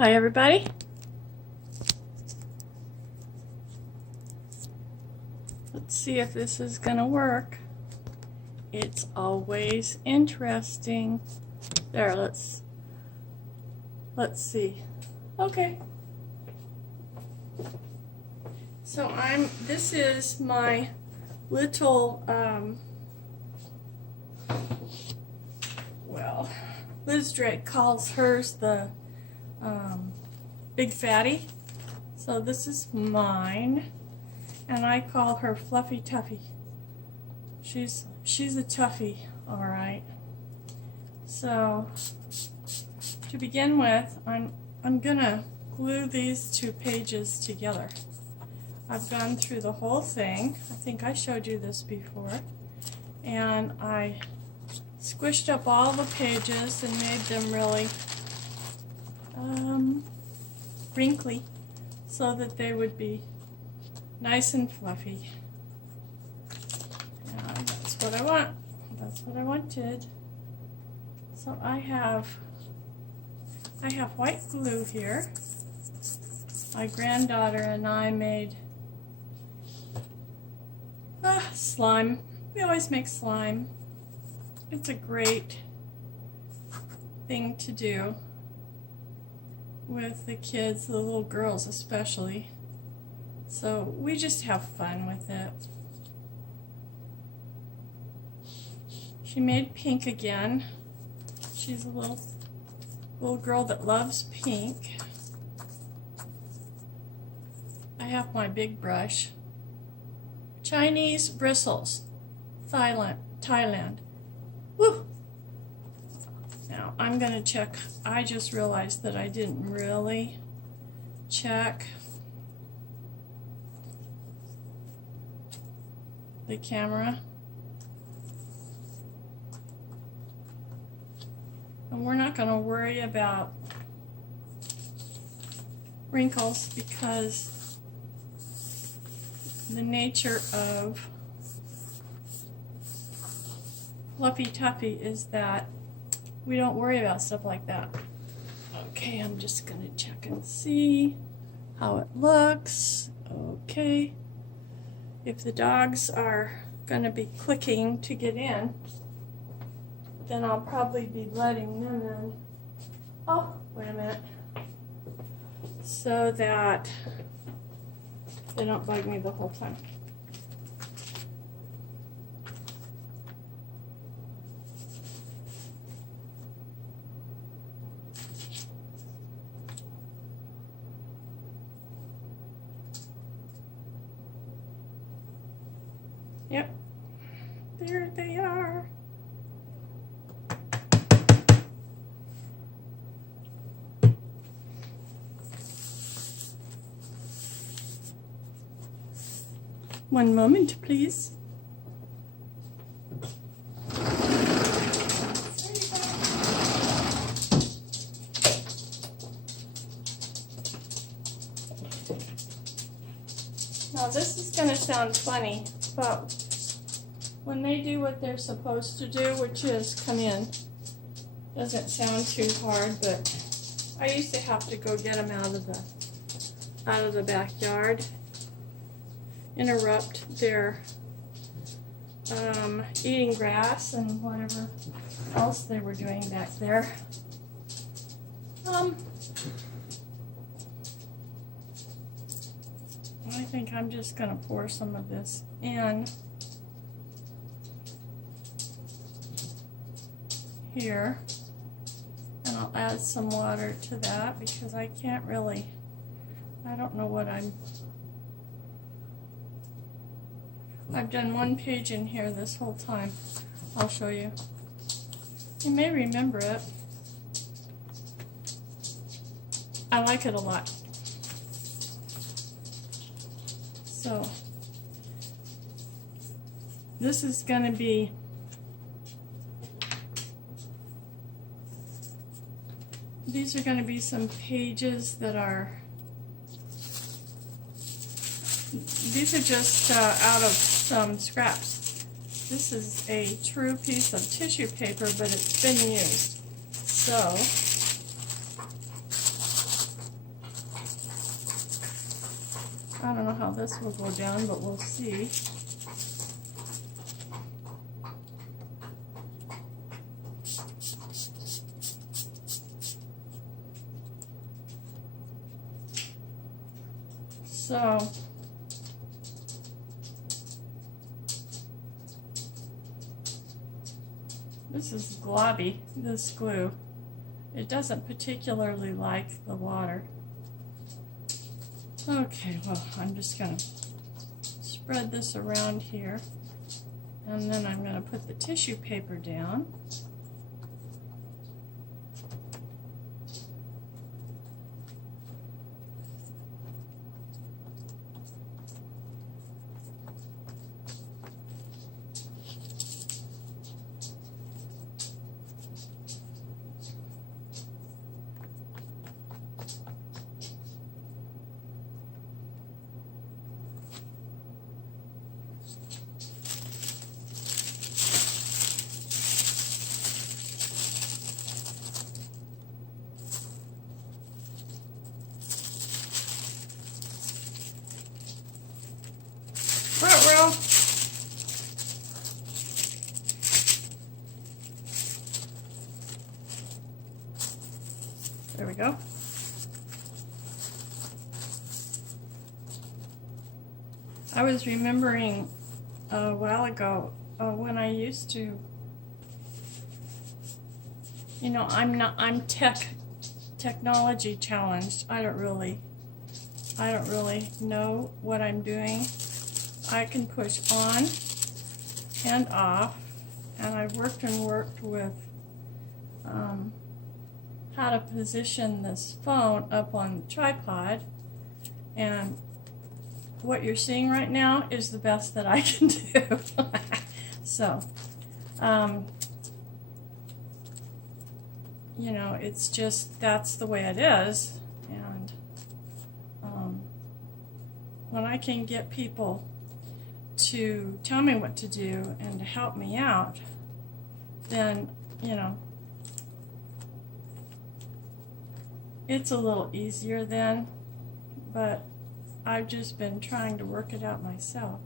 Hi everybody. Let's see if this is gonna work. It's always interesting. There, let's see. Okay. So this is my little well, Liz Drake calls hers the Big Fatty. So this is mine, and I call her Fluffy Tuffy. She's a toughie, all right. So to begin with, I'm gonna glue these two pages together. I've gone through the whole thing. I think I showed you this before, and I squished up all the pages and made them really wrinkly so that they would be nice and fluffy. That's what I want. That's what I wanted. So I have white glue here. My granddaughter and I made slime. We always make slime. It's a great thing to do with the kids, the little girls especially. So we just have fun with it. She made pink again. She's a little girl that loves pink. I have my big brush. Chinese bristles, Thailand. Woo! Now I'm gonna check. I just realized that I didn't really check the camera. And we're not going to worry about wrinkles because the nature of Fluffy Tuffy is that we don't worry about stuff like that. Okay, I'm just going to check and see how it looks. Okay. If the dogs are going to be clicking to get in, then I'll probably be letting them in. Oh, wait a minute. So that they don't bug me the whole time. Yep, there they are. One moment, please. Now this is going to sound funny, but when they do what they're supposed to do, which is come in, doesn't sound too hard, but I used to have to go get them out of the backyard, interrupt their eating grass and whatever else they were doing back there. I think I'm just going to pour some of this in here, and I'll add some water to that because I can't really, I don't know what I've done one page in here this whole time. I'll show you. You may remember it. I like it a lot. So this is going to be these are going to be some pages that are, these are just out of some scraps. This is a true piece of tissue paper, but it's been used. So I don't know how this will go down, but we'll see. So this is globby, this glue. It doesn't particularly like the water. Okay, well, I'm just going to spread this around here, and then I'm going to put the tissue paper down. Row. There we go. I was remembering a while ago when I used to, you know, I'm technology challenged. I don't really know what I'm doing. I can push on and off, and I've worked with how to position this phone up on the tripod, and what you're seeing right now is the best that I can do. So, you know, it's just, that's the way it is, and when I can get people to tell me what to do and to help me out, then, you know, it's a little easier then, but I've just been trying to work it out myself.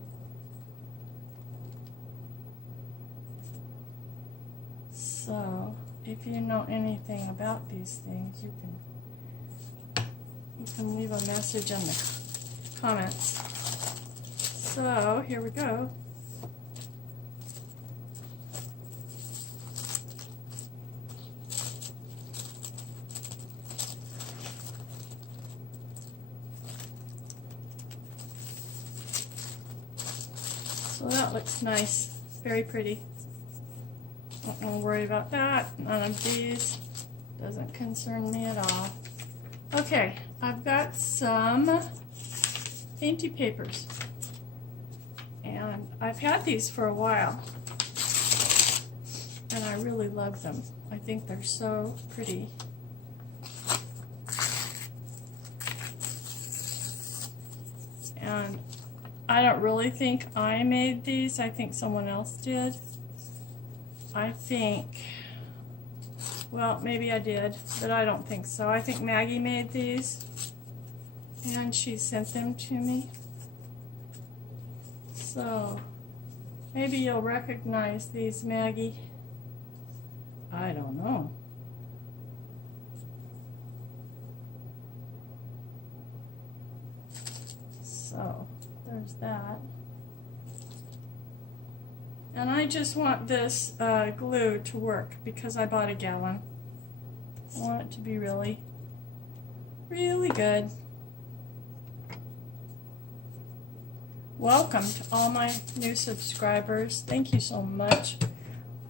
So, if you know anything about these things, you can leave a message in the comments. So, here we go. So that looks nice, very pretty. Don't worry about that. None of these. Doesn't concern me at all. Okay, I've got some painty papers. And I've had these for a while. And I really love them. I think they're so pretty. And I don't really think I made these. I think someone else did. I think, well, maybe I did, but I don't think so. I think Maggie made these, and she sent them to me. So, maybe you'll recognize these, Maggie. I don't know. So, there's that. And I just want this glue to work because I bought a gallon. I want it to be really, really good. Welcome to all my new subscribers. Thank you so much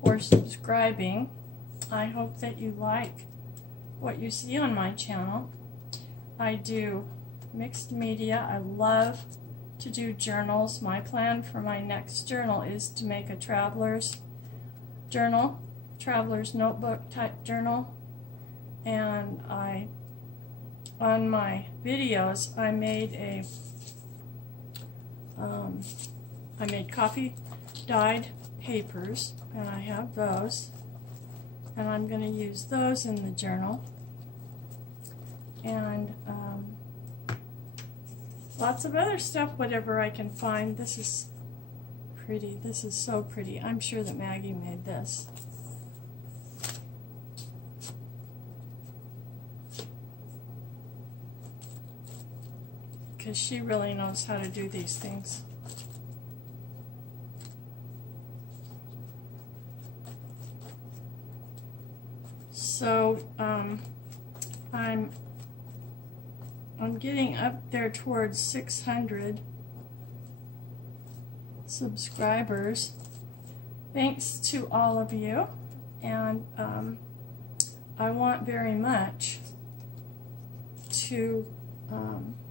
for subscribing. I hope that you like what you see on my channel. I do mixed media. I love to do journals. My plan for my next journal is to make a traveler's journal, traveler's notebook type journal. And on my videos, I made coffee dyed papers, and I have those, and I'm going to use those in the journal. And lots of other stuff, whatever I can find. This is pretty. This is so pretty. I'm sure that Maggie made this. Because she really knows how to do these things. So I'm getting up there towards 600 subscribers. Thanks to all of you, and I want very much to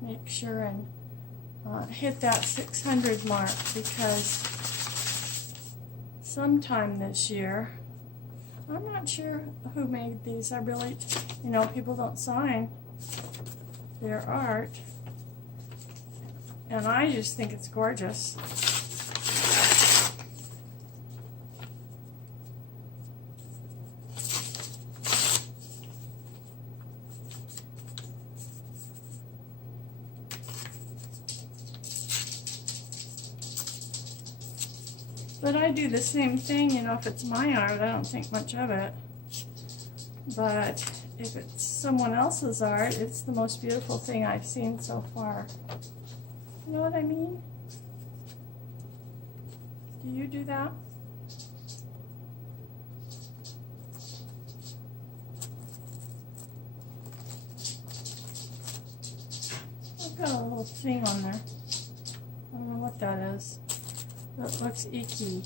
make sure and hit that 600 mark, because sometime this year, I'm not sure who made these. I really, people don't sign their art, and I just think it's gorgeous. But I do the same thing, if it's my art, I don't think much of it. But if it's someone else's art, it's the most beautiful thing I've seen so far. You know what I mean? Do you do that? I've got a little thing on there. I don't know what that is. That looks icky.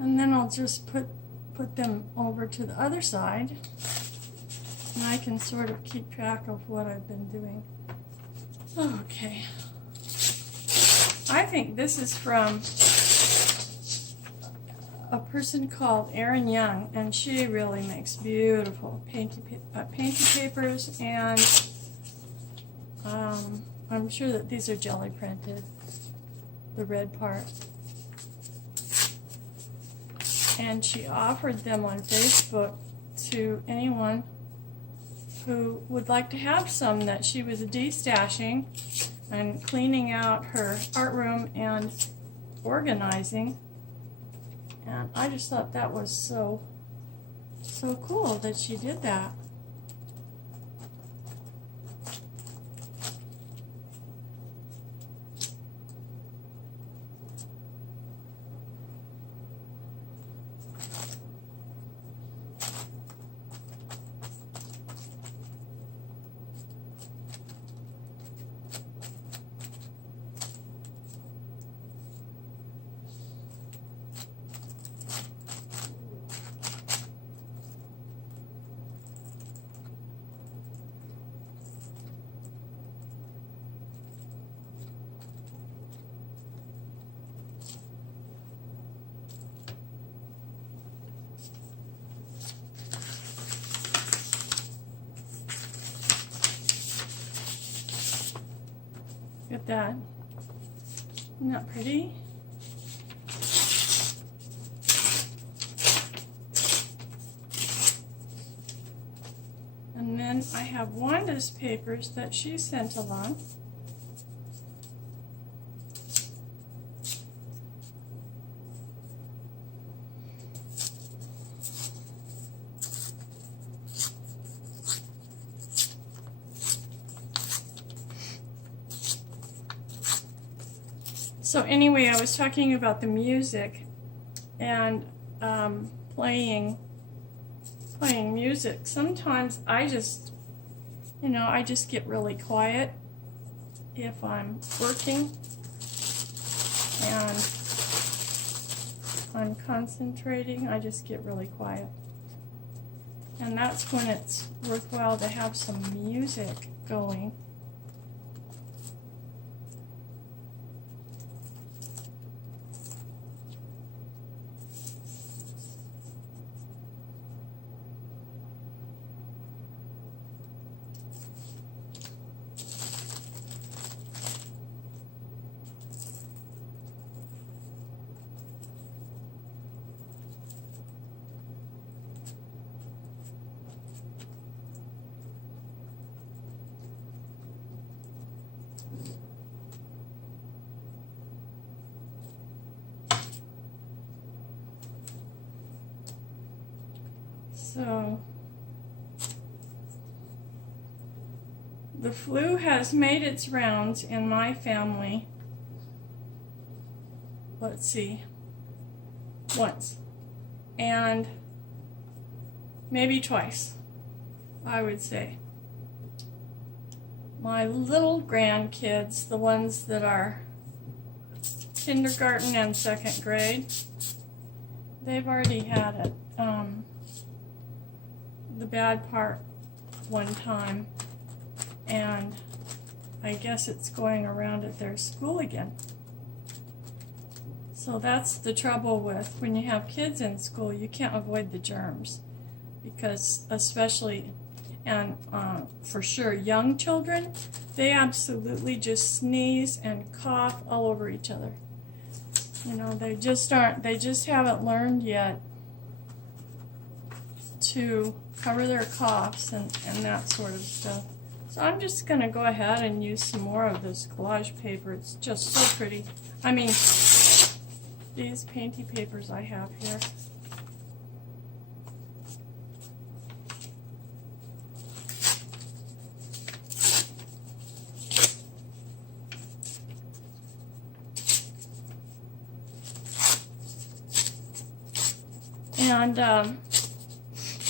And then I'll just put them over to the other side, and I can sort of keep track of what I've been doing. Okay. I think this is from a person called Erin Young, and she really makes beautiful painted papers, and I'm sure that these are jelly printed, the red part. And she offered them on Facebook to anyone who would like to have some, that she was destashing and cleaning out her art room and organizing. And I just thought that was so cool that she did that. Look at that. Isn't that pretty? And then I have Wanda's papers that she sent along. So anyway, I was talking about the music and playing music. Sometimes I just get really quiet if I'm working and I'm concentrating. I just get really quiet. And that's when it's worthwhile to have some music going. So the flu has made its rounds in my family, let's see, once, and maybe twice, I would say. My little grandkids, the ones that are kindergarten and second grade, they've already had it, the bad part one time, and I guess it's going around at their school again. So that's the trouble with when you have kids in school, you can't avoid the germs, because especially, and for sure, young children, they absolutely just sneeze and cough all over each other. You know, they just haven't learned yet to cover their coughs and that sort of stuff. So I'm just going to go ahead and use some more of this collage paper. It's just so pretty. I mean, these painty papers I have here. And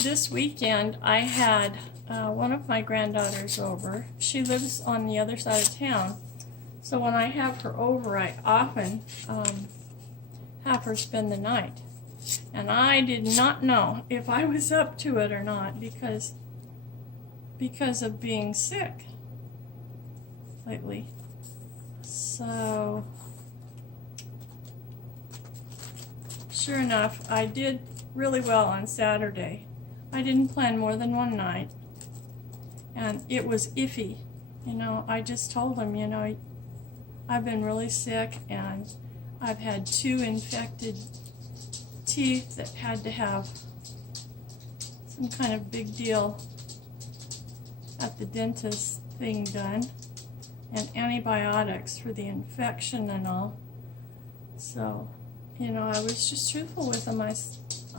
this weekend I had one of my granddaughters over. She lives on the other side of town. So when I have her over, I often have her spend the night. And I did not know if I was up to it or not because of being sick lately. So sure enough, I did really well on Saturday. I didn't plan more than one night, and it was iffy. You know, I just told him, you know, I've been really sick, and I've had 2 infected teeth that had to have some kind of big deal at the dentist thing done, and antibiotics for the infection and all. So, you know, I was just truthful with him. I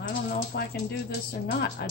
don't know if I can do this or not. I'd